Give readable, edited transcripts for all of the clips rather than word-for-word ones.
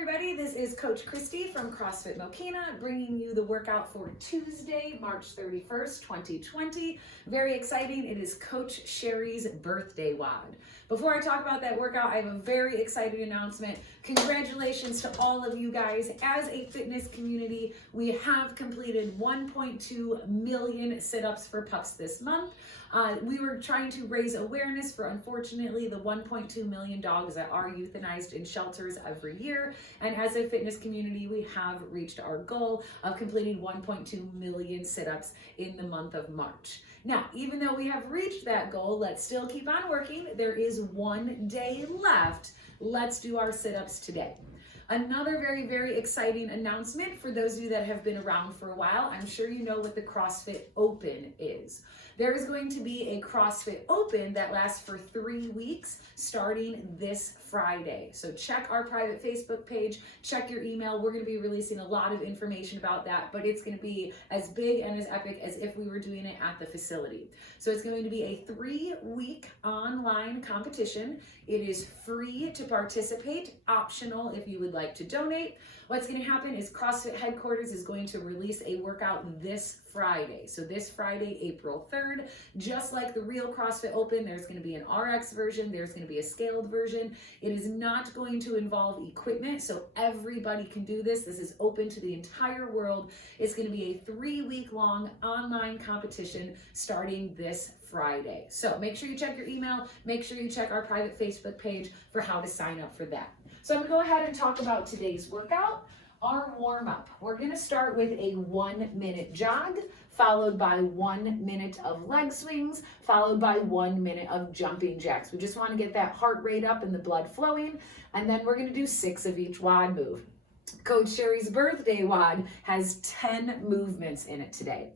everybody, this is Coach Christy from CrossFit Mokena bringing you the workout for Tuesday, March 31st, 2020. Very exciting, it is Coach Sheri's birthday WOD. Before I talk about that workout, I have a very exciting announcement. Congratulations to all of you guys. As a fitness community, we have completed 1.2 million sit-ups for pups this month. We were trying to raise awareness for, unfortunately, the 1.2 million dogs that are euthanized in shelters every year. And as a fitness community, we have reached our goal of completing 1.2 million sit-ups in the month of March. Now, even though we have reached that goal, let's still keep on working. There is one day left. Let's do our sit-ups today. Another very, very exciting announcement for those of you that have been around for a while. I'm sure you know what the CrossFit Open is. There is going to be a CrossFit Open that lasts for 3 weeks starting this Friday. So check our private Facebook page, check your email. We're going to be releasing a lot of information about that, but it's going to be as big and as epic as if we were doing it at the facility. So it's going to be a 3-week online competition. It is free to participate, optional if you would like to donate. What's going to happen is CrossFit headquarters is going to release a workout this Friday. So this Friday, April 3rd, just like the real CrossFit Open, there's going to be an RX version, there's going to be a scaled version. It is not going to involve equipment, so everybody can do this. This is open to the entire world. It's going to be a 3-week long online competition starting this Friday. So make sure you check your email, make sure you check our private Facebook page for how to sign up for that. So I'm going to go ahead and talk about today's workout. Our warm-up, we're going to start with a 1-minute jog, followed by 1 minute of leg swings, followed by 1 minute of jumping jacks. We just want to get that heart rate up and the blood flowing, and then we're going to do 6 of each WOD move. Coach Sheri's birthday WOD has 10 movements in it today.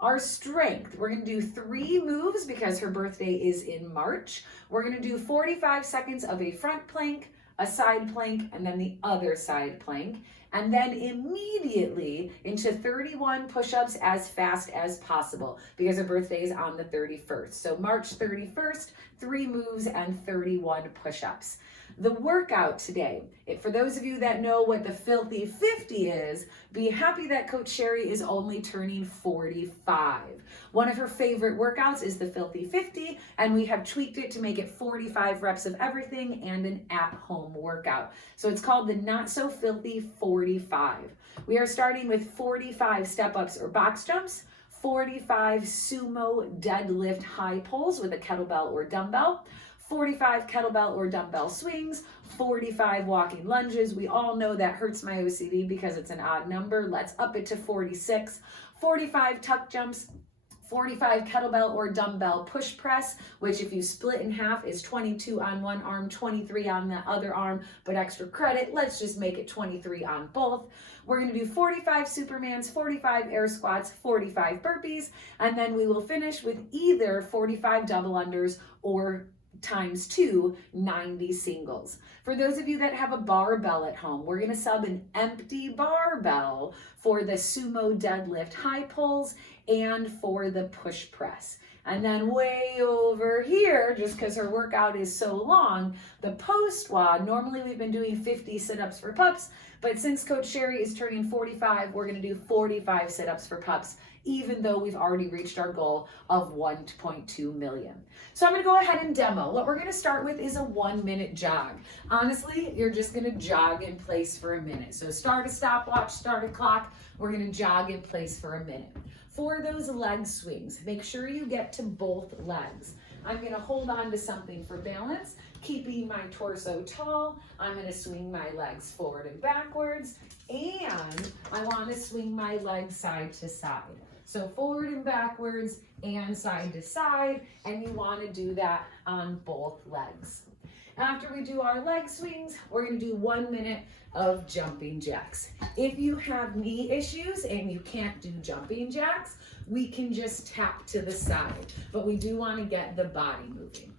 Our strength, we're going to do 3 moves because her birthday is in March. We're going to do 45 seconds of a front plank, a side plank, and then the other side plank, and then immediately into 31 push-ups as fast as possible because her birthday is on the 31st. So March 31st, 3 moves and 31 push-ups. The workout today, for those of you that know what the Filthy 50 is, be happy that Coach Sheri is only turning 45. One of her favorite workouts is the Filthy 50, and we have tweaked it to make it 45 reps of everything and an at-home workout. So it's called the Not So Filthy 45. We are starting with 45 step-ups or box jumps, 45 sumo deadlift high pulls with a kettlebell or dumbbell, 45 kettlebell or dumbbell swings, 45 walking lunges. We all know that hurts my OCD because it's an odd number. Let's up it to 46. 45 tuck jumps, 45 kettlebell or dumbbell push press, which if you split in half is 22 on one arm, 23 on the other arm, but extra credit, let's just make it 23 on both. We're going to do 45 Supermans, 45 air squats, 45 burpees, and then we will finish with either 45 double unders or times 2 90 singles. For those of you that have a barbell at home, we're going to sub an empty barbell for the sumo deadlift high pulls and for the push press. And then way over here, just because her workout is so long, the post WOD, normally we've been doing 50 sit-ups for pups, but since Coach Sheri is turning 45, we're going to do 45 sit-ups for pups, even though we've already reached our goal of 1.2 million. So I'm going to go ahead and demo. What we're going to start with is a 1-minute jog. Honestly, you're just going to jog in place for a minute. So start a stopwatch, start a clock. We're going to jog in place for a minute. For those leg swings, make sure you get to both legs. I'm going to hold on to something for balance, keeping my torso tall. I'm going to swing my legs forward and backwards, and I want to swing my legs side to side. So forward and backwards and side to side, and you want to do that on both legs. After we do our leg swings, we're going to do 1 minute of jumping jacks. If you have knee issues and you can't do jumping jacks, we can just tap to the side, but we do want to get the body moving.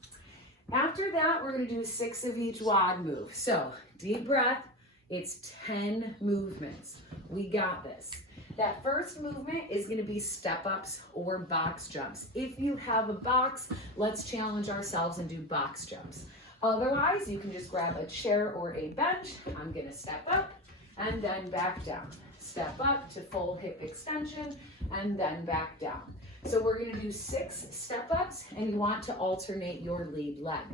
After that, we're going to do 6 of each WOD move. So deep breath, it's 10 movements. We got this. That first movement is going to be step-ups or box jumps. If you have a box, let's challenge ourselves and do box jumps. Otherwise, you can just grab a chair or a bench. I'm gonna step up and then back down. Step up to full hip extension and then back down. So we're gonna do 6 step ups, and you want to alternate your lead leg.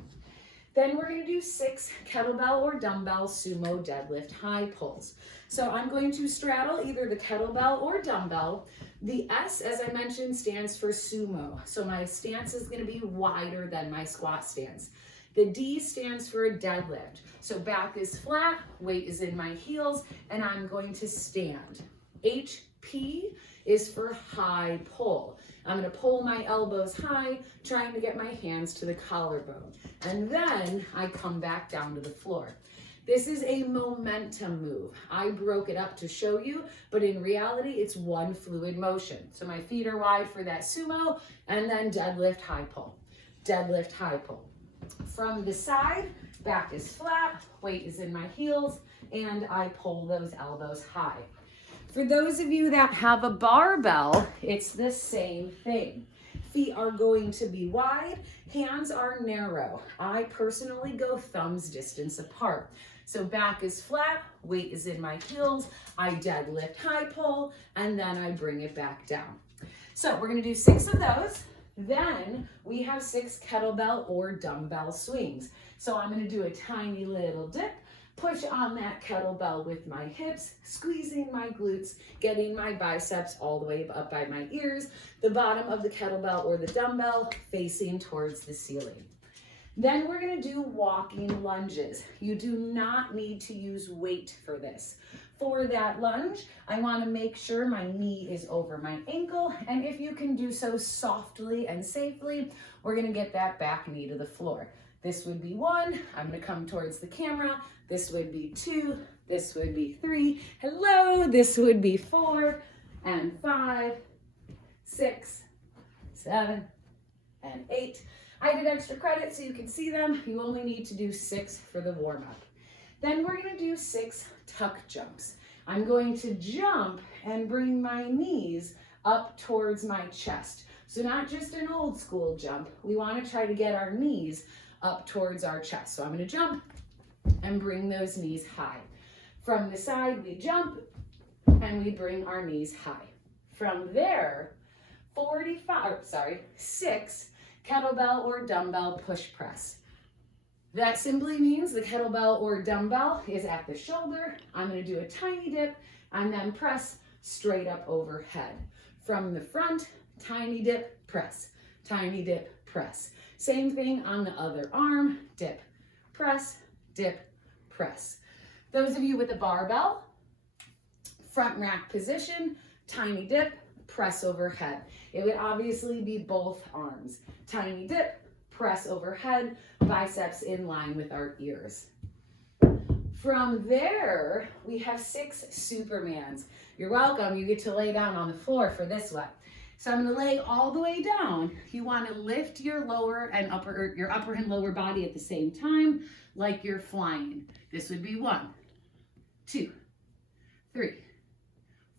Then we're gonna do 6 kettlebell or dumbbell sumo deadlift high pulls. So I'm going to straddle either the kettlebell or dumbbell. The S, as I mentioned, stands for sumo. So my stance is gonna be wider than my squat stance. The D stands for a deadlift. So back is flat, weight is in my heels, and I'm going to stand. HP is for high pull. I'm gonna pull my elbows high, trying to get my hands to the collarbone. And then I come back down to the floor. This is a momentum move. I broke it up to show you, but in reality, it's one fluid motion. So my feet are wide for that sumo, and then deadlift, high pull. Deadlift, high pull. From the side, back is flat, weight is in my heels, and I pull those elbows high. For those of you that have a barbell, it's the same thing. Feet are going to be wide, hands are narrow. I personally go thumbs distance apart. So back is flat, weight is in my heels, I deadlift, high pull, and then I bring it back down. So we're gonna do 6 of those. Then we have 6 kettlebell or dumbbell swings. So I'm gonna do a tiny little dip, push on that kettlebell with my hips, squeezing my glutes, getting my biceps all the way up by my ears, the bottom of the kettlebell or the dumbbell facing towards the ceiling. Then we're gonna do walking lunges. You do not need to use weight for this. For that lunge, I wanna make sure my knee is over my ankle, and if you can do so softly and safely, we're gonna get that back knee to the floor. This would be 1, I'm gonna come towards the camera. This would be 2, this would be 3, hello, this would be 4, and 5, 6, 7, and 8. I did extra credit so you can see them. You only need to do 6 for the warm up. Then we're gonna do 6 tuck jumps. I'm going to jump and bring my knees up towards my chest. So not just an old school jump, we wanna try to get our knees up towards our chest. So I'm gonna jump and bring those knees high. From the side, we jump and we bring our knees high. From there, 6 kettlebell or dumbbell push press. That simply means the kettlebell or dumbbell is at the shoulder. I'm gonna do a tiny dip and then press straight up overhead. From the front, tiny dip, press, tiny dip, press. Same thing on the other arm, dip, press, press. Those of you with a barbell, front rack position, tiny dip, press overhead. It would obviously be both arms. Tiny dip, press overhead, biceps in line with our ears. From there, we have 6 Supermans. You're welcome, you get to lay down on the floor for this one. So I'm gonna lay all the way down. You wanna lift your your upper and lower body at the same time, like you're flying. This would be 1, 2, 3,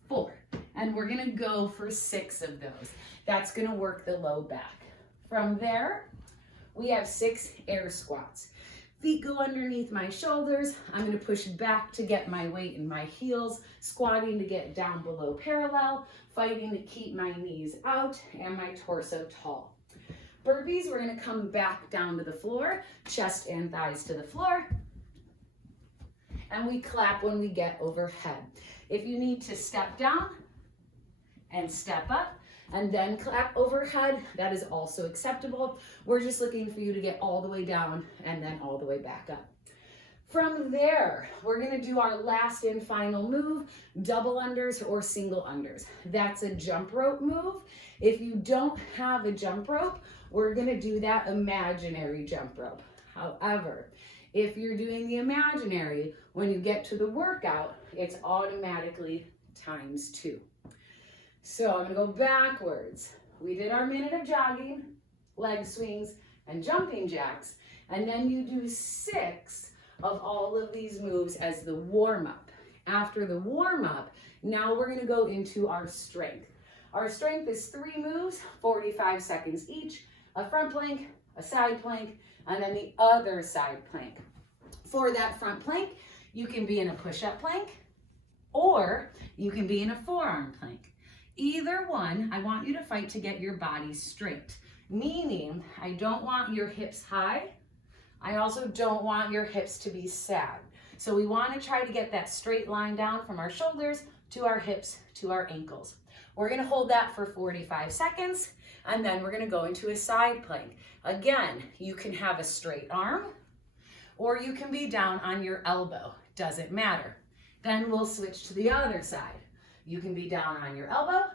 4. And we're gonna go for 6 of those. That's gonna work the low back. From there, we have 6 air squats. Feet go underneath my shoulders. I'm gonna push back to get my weight in my heels, squatting to get down below parallel, fighting to keep my knees out and my torso tall. Burpees, we're gonna come back down to the floor, chest and thighs to the floor, and we clap when we get overhead. If you need to step down and step up, and then clap overhead, that is also acceptable. We're just looking for you to get all the way down and then all the way back up. From there, we're gonna do our last and final move, double unders or single unders. That's a jump rope move. If you don't have a jump rope, we're gonna do that imaginary jump rope. However, if you're doing the imaginary, when you get to the workout, it's automatically ×2. So I'm gonna go backwards. We did our minute of jogging, leg swings, and jumping jacks, and then you do 6 of all of these moves as the warm-up. After the warm-up, now we're gonna go into our strength. Our strength is 3 moves, 45 seconds each, a front plank, a side plank, and then the other side plank. For that front plank, you can be in a push-up plank, or you can be in a forearm plank. Either one, I want you to fight to get your body straight, meaning I don't want your hips high. I also don't want your hips to be sad. So we want to try to get that straight line down from our shoulders to our hips to our ankles. We're going to hold that for 45 seconds, and then we're going to go into a side plank. Again, you can have a straight arm, or you can be down on your elbow. Doesn't matter. Then we'll switch to the other side. You can be down on your elbow,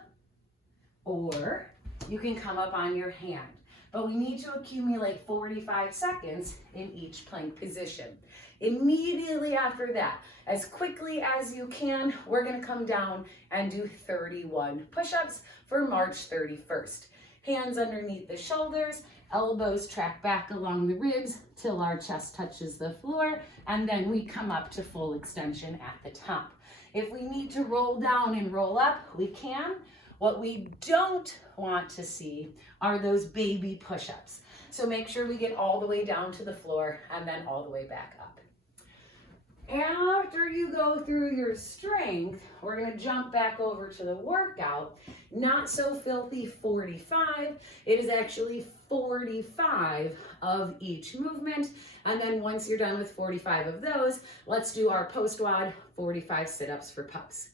or you can come up on your hand. But we need to accumulate 45 seconds in each plank position. Immediately after that, as quickly as you can, we're gonna come down and do 31 push-ups for March 31st. Hands underneath the shoulders, elbows track back along the ribs till our chest touches the floor, and then we come up to full extension at the top. If we need to roll down and roll up, we can. What we don't want to see are those baby push-ups. So make sure we get all the way down to the floor and then all the way back up. After you go through your strength, we're gonna jump back over to the workout. Not so filthy 45. It is actually 45 of each movement. And then once you're done with 45 of those, let's do our post-WOD 45 sit-ups for pups.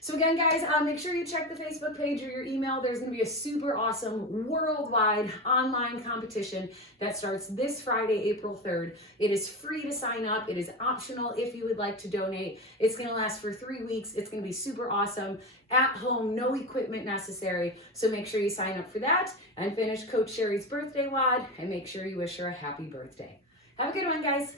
So again, guys, make sure you check the Facebook page or your email. There's going to be a super awesome worldwide online competition that starts this Friday, April 3rd. It is free to sign up. It is optional if you would like to donate. It's going to last for 3 weeks. It's going to be super awesome. At home, no equipment necessary. So make sure you sign up for that and finish Coach Sheri's birthday WOD, and make sure you wish her a happy birthday. Have a good one, guys.